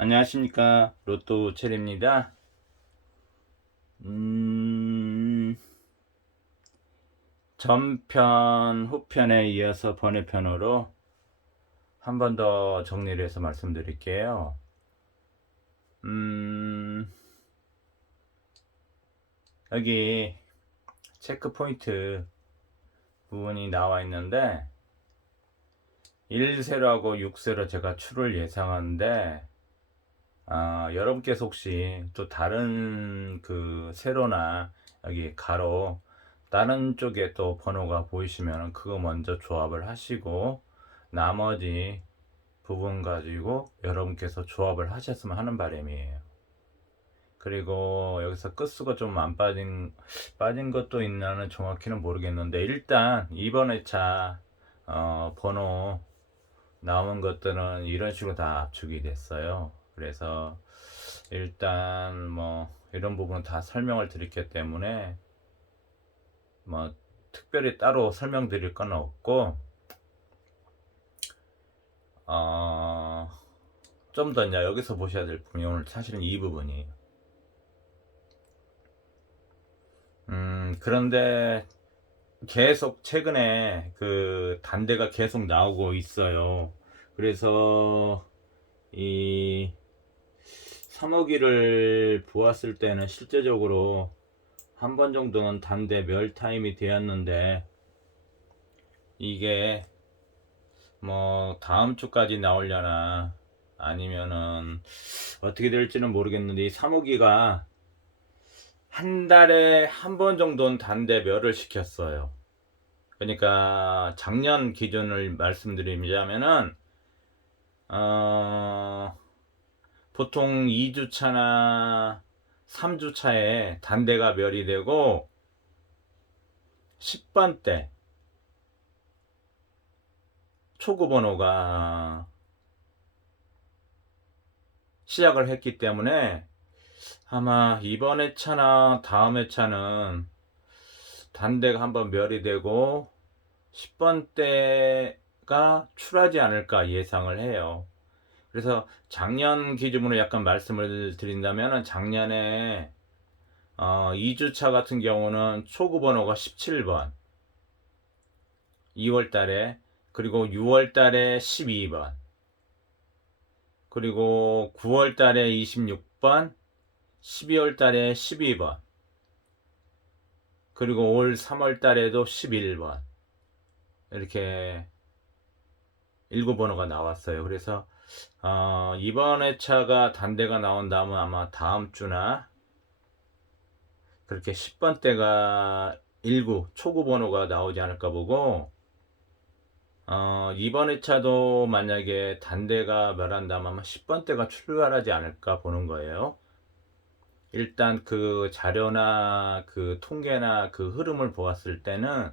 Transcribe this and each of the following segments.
안녕하십니까, 로또 체리입니다. 전편 후편에 이어서 번외편으로 한 번 더 정리를 해서 말씀드릴게요. 여기 체크 포인트 부분이 나와 있는데 1세로하고 6세로 제가 출을 예상하는데, 여러분께서 혹시 또 다른 그 세로나 여기 가로 다른 쪽에 또 번호가 보이시면 그거 먼저 조합을 하시고 나머지 부분 가지고 여러분께서 조합을 하셨으면 하는 바람이에요. 그리고 여기서 끝수가 좀 안 빠진 것도 있나는 정확히는 모르겠는데, 일단 이번 회차 번호 나온 것들은 이런 식으로 다 압축이 됐어요. 그래서 일단 뭐 이런 부분은 다 설명을 드렸기 때문에 뭐 특별히 따로 설명드릴 건 없고, 좀 더 이제 여기서 보셔야 될 부분이 오늘 사실은 이 부분이에요. 그런데 계속 최근에 그 단대가 계속 나오고 있어요. 그래서 이 3호기를 보았을 때는 실제적으로 한 번 정도는 단대 멸 타임이 되었는데, 이게 뭐 다음 주까지 나오려나 아니면은 어떻게 될지는 모르겠는데, 이 3호기가 한 달에 한 번 정도는 단대 멸을 시켰어요. 그러니까 작년 기준을 말씀드리자면은 보통 2주차나 3주차에 단대가 멸이 되고 10번대 초구 번호가 시작을 했기 때문에 아마 이번 회차나 다음 회차는 단대가 한번 멸이 되고 10번대가 출하지 않을까 예상을 해요. 그래서 작년 기준으로 약간 말씀을 드린다면, 작년에 2주차 같은 경우는 초구 번호가 17번 2월 달에, 그리고 6월 달에 12번, 그리고 9월 달에 26번, 12월 달에 12번, 그리고 올 3월 달에도 11번, 이렇게 7번호가 나왔어요. 그래서 이번 회차가 단대가 나온다면 아마 다음 주나 그렇게 10번대가 19 초구 번호가 나오지 않을까 보고, 이번 회차도 만약에 단대가 멸한다면 아마 10번대가 출발하지 않을까 보는 거예요. 일단 그 자료나 그 통계나 그 흐름을 보았을 때는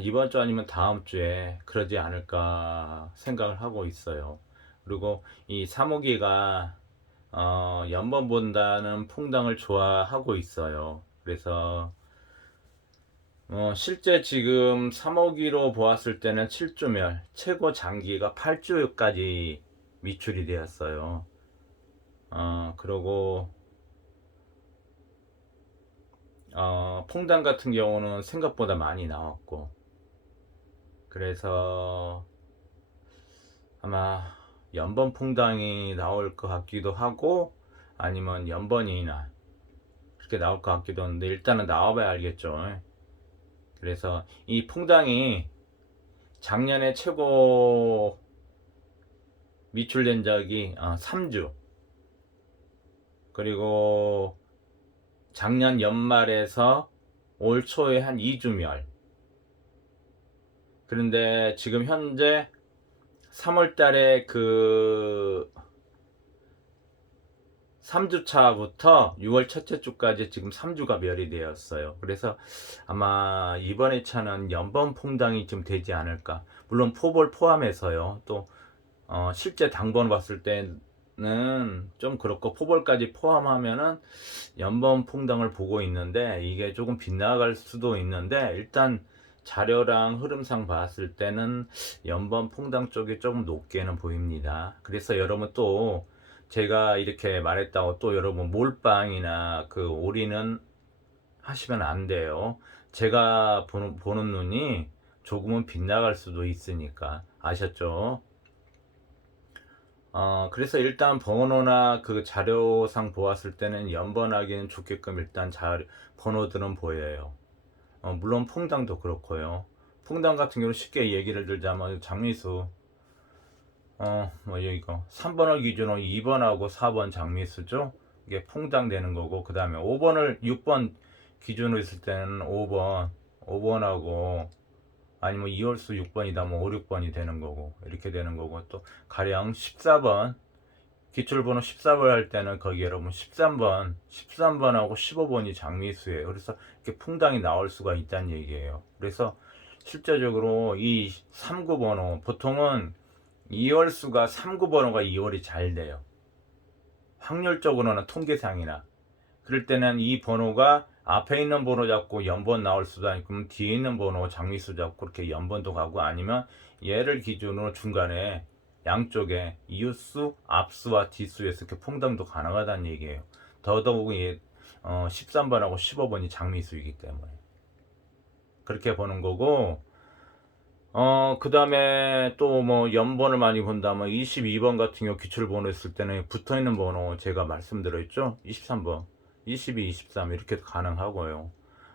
이번 주 아니면 다음 주에 그러지 않을까 생각을 하고 있어요. 그리고 이 3호기가 연번보다는 풍당을 좋아하고 있어요. 그래서 실제 지금 3호기로 보았을 때는 7주멸 최고 장기가 8주까지 미출이 되었어요. 그리고 퐁당 같은 경우는 생각보다 많이 나왔고, 그래서 아마 연번 퐁당이 나올 것 같기도 하고 아니면 연번이나 그렇게 나올 것 같기도 한데, 일단은 나와봐야 알겠죠. 그래서 이 퐁당이 작년에 최고 미출된 적이 3주, 그리고 작년 연말에서 올 초에 한 2주멸. 그런데 지금 현재 3월 달에 그 3주차부터 6월 첫째 주까지 지금 3주가 멸이 되었어요. 그래서 아마 이번에 차는 연번 퐁당이 좀 되지 않을까. 물론 포볼 포함해서요. 또 실제 당번 봤을 때는 좀 그렇고, 포볼까지 포함하면은 연번 퐁당을 보고 있는데, 이게 조금 빗나갈 수도 있는데, 일단 자료랑 흐름상 봤을 때는 연번 퐁당 쪽이 조금 높게는 보입니다. 그래서 여러분 또 제가 이렇게 말했다고 또 여러분 몰빵이나 그 올인은 하시면 안 돼요. 제가 보는 눈이 조금은 빗나갈 수도 있으니까 아셨죠? 그래서 일단 번호나 그 자료상 보았을 때는 연번하기는 좋게끔 일단 번호들은 보여요. 물론 퐁당도 그렇고요. 퐁당 같은 경우는 쉽게 얘기를 들자면 장미수 뭐 이거 3번을 기준으로 2번하고 4번 장미수죠. 이게 퐁당 되는 거고, 그 다음에 5번을 6번 기준으로 있을 때는 5번하고 아니면 2월수 6번이다 뭐 5, 6번이 되는 거고, 이렇게 되는 거고, 또 가령 14번 기출번호 14번 할 때는 거기 여러분 13번하고 15번이 장미수예요. 그래서 이렇게 퐁당이 나올 수가 있다는 얘기예요. 그래서 실제적으로 이 39번호 보통은 2월수가 39번호가 2월이 잘 돼요. 확률적으로는 통계상이나 그럴 때는 이 번호가 앞에 있는 번호 잡고 연번 나올 수도 있고, 그럼 뒤에 있는 번호 장미수 잡고 그렇게 연번도 가고, 아니면 얘를 기준으로 중간에 양쪽에 이웃수, 앞수와 뒷수에서 이렇게 퐁당도 가능하다는 얘기예요. 더더욱 13번하고 15번이 장미수이기 때문에 그렇게 보는 거고, 그 다음에 또 뭐 연번을 많이 본다면 22번 같은 경우 기출번호 했을 때는 붙어 있는 번호 제가 말씀드렸죠. 23번, 22, 23 이렇게 가능하고요.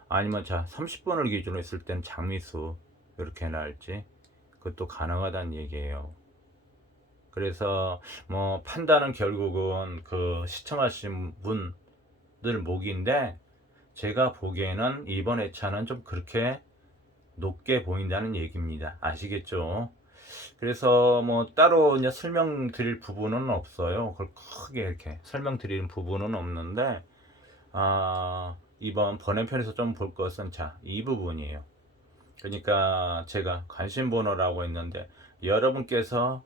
아니면 자 30번을 기준으로 했을 때는 장미수 이렇게 나올지 그것도 가능하다는 얘기예요. 그래서 뭐 판단은 결국은 그 시청하신 분들 목인데, 제가 보기에는 이번 회차는 좀 그렇게 높게 보인다는 얘기입니다. 아시겠죠? 그래서 뭐 따로 이제 설명드릴 부분은 없어요. 그걸 크게 이렇게 설명드리는 부분은 없는데, 이번 번외편에서 좀 볼 것은 자, 이 부분이에요. 그러니까 제가 관심번호라고 했는데, 여러분께서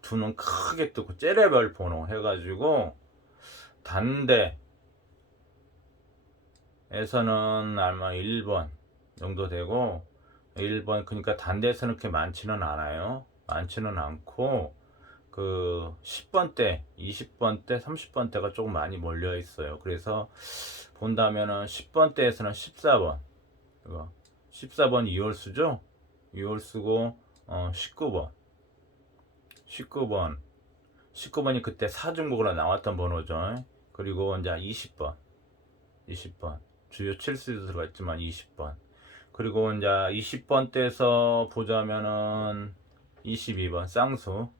두 눈 크게 뜨고 째려별 번호 해가지고 단대에서는 아마 1번 정도 되고, 1번 그러니까 단대에서는 그렇게 많지는 않아요. 많지는 않고 그 10번 대, 20번 대, 30번 대가 조금 많이 몰려 있어요. 그래서 본다면은 10번 대에서는 14번, 이거 14번 2월수죠. 2월수고 19번, 19번, 19번이 그때 사중국으로 나왔던 번호죠. 그리고 이제 20번, 20번 주요 7수도 들어갔지만 20번. 그리고 이제 20번 대에서 보자면은 22번 쌍수,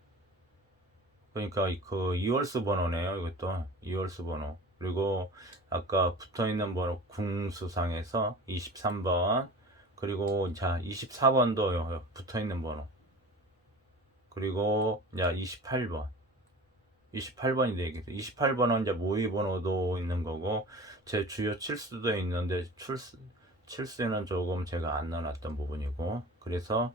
그러니까 그 2월수 번호네요. 이것도 2월수 번호. 그리고 아까 붙어있는 번호 궁수상에서 23번, 그리고 자 24번도 붙어있는 번호, 그리고 이제 28번이 되겠죠. 28번은 이제 모의 번호도 있는 거고, 제 주요 칠수도 있는데 칠수에는 조금 제가 안 넣어놨던 부분이고, 그래서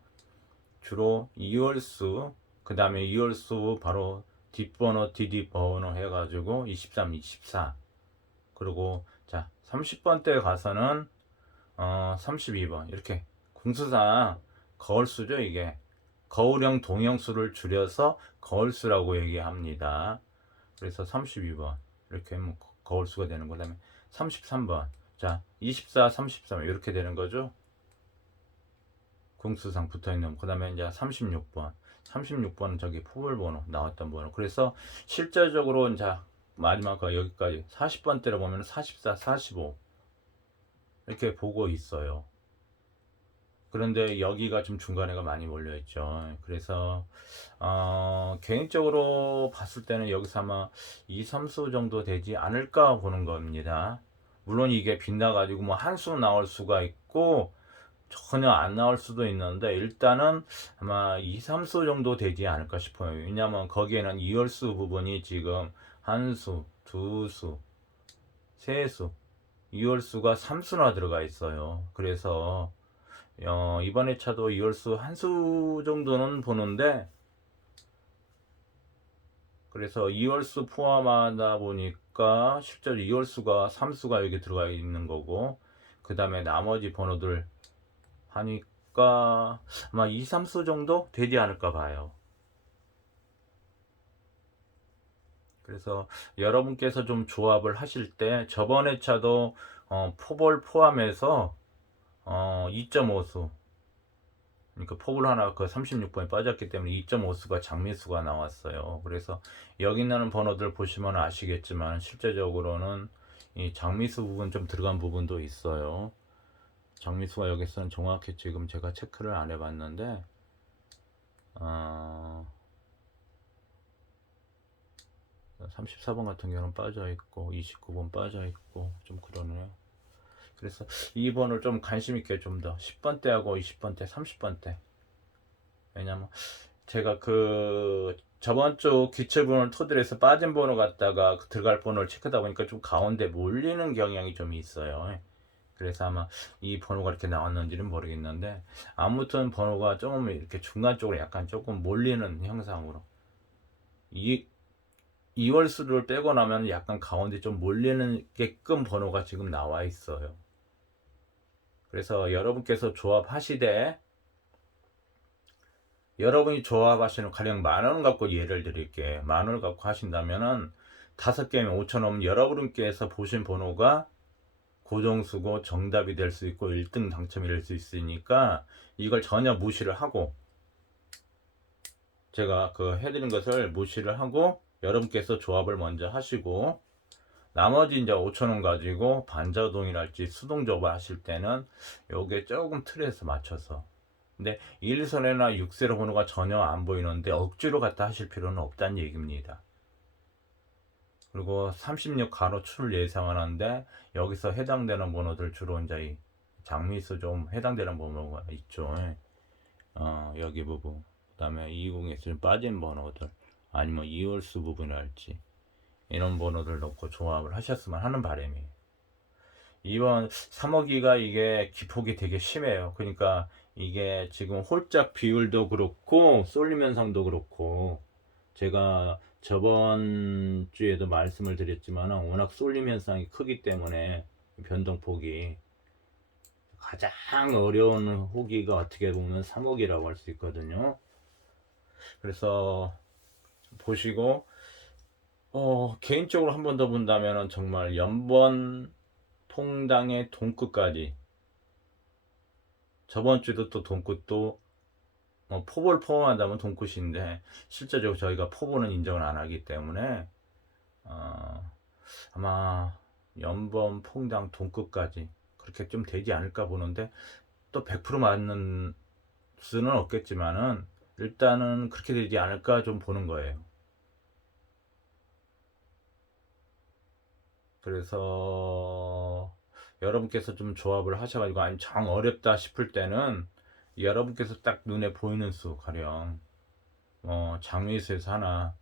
주로 2월수, 그 다음에 2월수 바로 뒷번호, 뒷번호 해가지고 23, 24. 그리고 자 30번 때 가서는 32번 이렇게 궁수상 거울수죠. 이게 거울형 동형수를 줄여서 거울수라고 얘기합니다. 그래서 32번 이렇게 하면 거울수가 되는 거. 그다음에 33번 자 24, 33 이렇게 되는 거죠. 궁수상 붙어있는. 그 다음에 이제 36번은 저기 포괄번호 나왔던 번호. 그래서 실제적으로 이제 마지막 거 여기까지 40번대로 보면 44, 45 이렇게 보고 있어요. 그런데 여기가 좀 중간에가 많이 몰려 있죠. 그래서 개인적으로 봤을 때는 여기서 아마 2, 3수 정도 되지 않을까 보는 겁니다. 물론 이게 빗나가지고 뭐 한 수 나올 수가 있고 전혀 안 나올 수도 있는데, 일단은 아마 2, 3수 정도 되지 않을까 싶어요. 왜냐면 거기에는 이월수 부분이 지금 한 수, 두 수, 세 수, 이월수가 3수나 들어가 있어요. 그래서 이번 회차도 이월수 한 수 정도는 보는데, 그래서 이월수 포함하다 보니까 실제로 이월수가 3수가 여기 들어가 있는 거고, 그 다음에 나머지 번호들 하니까 아마 2, 3수 정도 되지 않을까 봐요. 그래서 여러분께서 좀 조합을 하실 때 저번 회차도 포볼 포함해서 2.5수, 그러니까 포볼 하나 그 36번에 빠졌기 때문에 2.5수가 장미수가 나왔어요. 그래서 여기 있는 번호들 보시면 아시겠지만 실제적으로는 이 장미수 부분 좀 들어간 부분도 있어요. 장미수가 여기서는 정확히 지금 제가 체크를 안 해봤는데 34번 같은 경우는 빠져있고 29번 빠져있고 좀 그러네요. 그래서 2번을 좀 관심있게 좀 더 10번대하고 20번대 30번대, 왜냐면 제가 그 저번 주 기출번호를 토대로 해서 빠진 번호 갖다가 들어갈 번호를 체크하다 보니까 좀 가운데 몰리는 경향이 좀 있어요. 그래서 아마 이 번호가 이렇게 나왔는지는 모르겠는데 아무튼 번호가 좀 이렇게 중간 쪽으로 약간 조금 몰리는 형상으로, 이 2월 수를 빼고 나면 약간 가운데 좀 몰리는 게끔 번호가 지금 나와 있어요. 그래서 여러분께서 조합하시되, 여러분이 조합하시는 가령 10,000원 갖고 예를 드릴게, 10,000원 갖고 하신다면은 5개면 5,000원, 여러분께서 보신 번호가 고정수고 정답이 될 수 있고 1등 당첨이 될 수 있으니까 이걸 전혀 무시를 하고, 제가 그 해드린 것을 무시를 하고 여러분께서 조합을 먼저 하시고, 나머지 이제 5,000원 가지고 반자동이랄지 수동 조합 하실 때는 요게 조금 틀에서 맞춰서, 근데 1선이나 6세로 번호가 전혀 안 보이는데 억지로 갖다 하실 필요는 없다는 얘기입니다. 그리고 36 가로추를 예상하는데 여기서 해당되는 번호들 주로 이제 이 장미수 좀 해당되는 번호가 있죠. 여기 부분, 그 다음에 20에서 좀 빠진 번호들, 아니면 2월수 부분이랄지 이런 번호들 넣고 조합을 하셨으면 하는 바람이에요. 이번 3호기가 이게 기폭이 되게 심해요. 그러니까 이게 지금 홀짝 비율도 그렇고 쏠림 현상도 그렇고, 제가 저번 주에도 말씀을 드렸지만 워낙 쏠림 현상이 크기 때문에 변동폭이 가장 어려운 호기가 어떻게 보면 3호기라고 할 수 있거든요. 그래서 보시고 개인적으로 한 번 더 본다면 정말 연번 통당의 동끝까지, 저번 주도 또 동끝도 포볼 포함한다면 동끝인데 실제적으로 저희가 포볼은 인정을 안 하기 때문에 아마 연번 퐁당 동끝까지 그렇게 좀 되지 않을까 보는데, 또 100% 맞는 수는 없겠지만은 일단은 그렇게 되지 않을까 좀 보는 거예요. 그래서 여러분께서 좀 조합을 하셔가지고, 아니 정 어렵다 싶을 때는 여러분께서 딱 눈에 보이는 수, 가령 장미수에서 하나,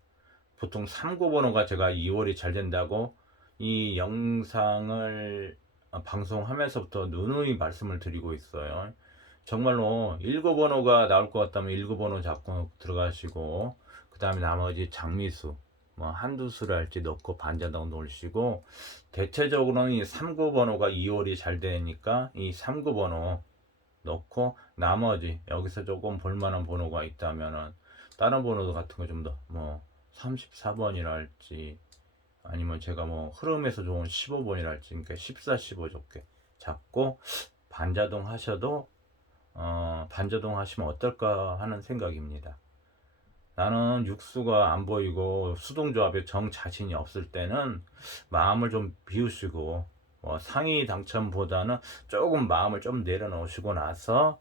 보통 3구번호가 제가 2월이 잘 된다고 이 영상을 방송하면서부터 누누이 말씀을 드리고 있어요. 정말로 1구번호가 나올 것 같다면 1구번호 잡고 들어가시고, 그 다음에 나머지 장미수 뭐 한두 수를 할지 넣고 반자동 놓으시고, 대체적으로는 이 3구번호가 2월이 잘 되니까 이 3구번호 넣고, 나머지 여기서 조금 볼만한 번호가 있다면은 다른 번호 같은 거 좀 더 뭐 34번이랄지, 아니면 제가 뭐 흐름에서 좋은 15번이랄지, 그러니까 14, 15 좋게 잡고 반자동 하셔도 반자동 하시면 어떨까 하는 생각입니다. 나는 육수가 안 보이고 수동조합에 정 자신이 없을 때는 마음을 좀 비우시고, 상위 당첨보다는 조금 마음을 좀 내려놓으시고 나서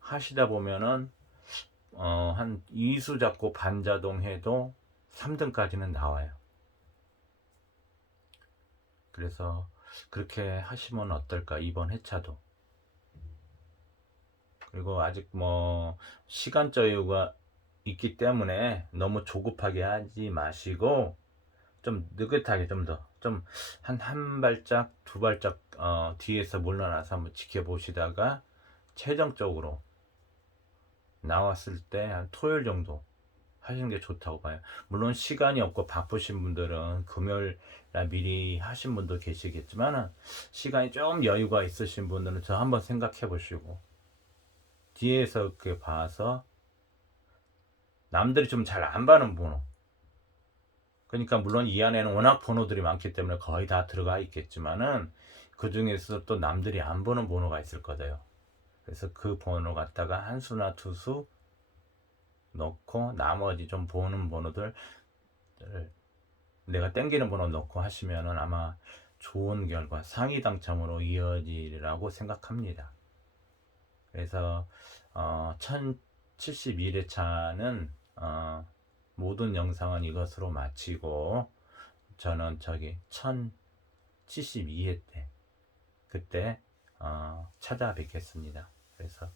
하시다 보면은 한 2수 잡고 반자동 해도 3등까지는 나와요. 그래서 그렇게 하시면 어떨까, 이번 회차도. 그리고 아직 뭐 시간 여유가 있기 때문에 너무 조급하게 하지 마시고 좀 느긋하게 좀 더 좀 한 발짝 두 발짝 뒤에서 물러나서 한번 지켜보시다가 최종적으로 나왔을 때 한 토요일 정도 하시는 게 좋다고 봐요. 물론 시간이 없고 바쁘신 분들은 금요일 날 미리 하신 분도 계시겠지만, 시간이 좀 여유가 있으신 분들은 저 한번 생각해 보시고 뒤에서 이렇게 봐서 남들이 좀 잘 안 봐는 번호, 그러니까 물론 이 안에는 워낙 번호들이 많기 때문에 거의 다 들어가 있겠지만은 그 중에서 또 남들이 안 보는 번호가 있을 거예요. 그래서 그 번호 갖다가 한 수나 두 수 넣고 나머지 좀 보는 번호들 내가 땡기는 번호 넣고 하시면은 아마 좋은 결과 상위 당첨으로 이어지리라고 생각합니다. 그래서 1071회차는 모든 영상은 이것으로 마치고 저는 저기 1072회 때 그때 찾아뵙겠습니다. 그래서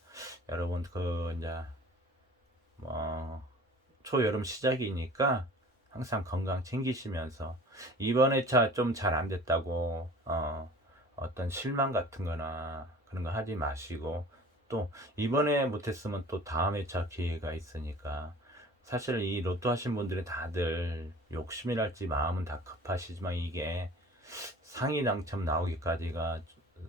여러분 그 이제 초여름 시작이니까 항상 건강 챙기시면서 이번 회차 좀 잘 안 됐다고 어떤 실망 같은 거나 그런 거 하지 마시고 또 이번에 못했으면 또 다음 회차 기회가 있으니까 사실 이 로또 하신 분들이 다들 욕심이랄지 마음은 다 급하시지만 이게 상위 당첨 나오기까지가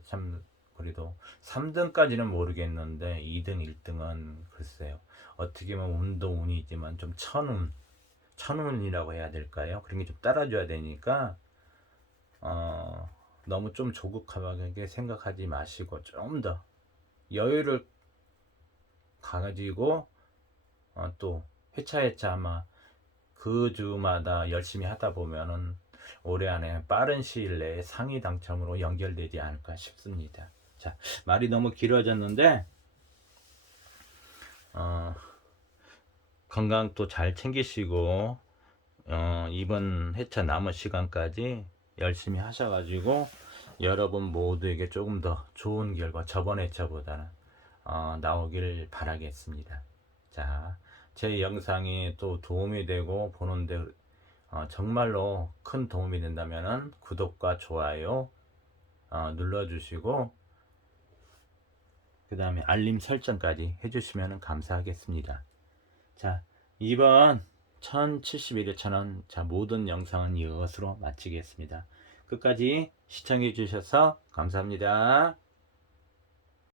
참 그래도 3등까지는 모르겠는데 2등, 1등은 글쎄요. 어떻게 보면 운도 운이지만 좀 천운이라고 해야 될까요? 그런 게 좀 따라줘야 되니까 너무 좀 조급하게 생각하지 마시고 좀 더 여유를 가지고 또 회차 아마 그 주마다 열심히 하다 보면은 올해 안에 빠른 시일 내에 상위 당첨으로 연결되지 않을까 싶습니다. 자, 말이 너무 길어졌는데 건강 또 잘 챙기시고 이번 회차 남은 시간까지 열심히 하셔가지고 여러분 모두에게 조금 더 좋은 결과 저번 회차보다는 나오길 바라겠습니다. 자, 제 영상이 또 도움이 되고 보는데 정말로 큰 도움이 된다면 구독과 좋아요 눌러주시고 그 다음에 알림 설정까지 해주시면 감사하겠습니다. 자, 이번 1071회차는 모든 영상은 이것으로 마치겠습니다. 끝까지 시청해 주셔서 감사합니다.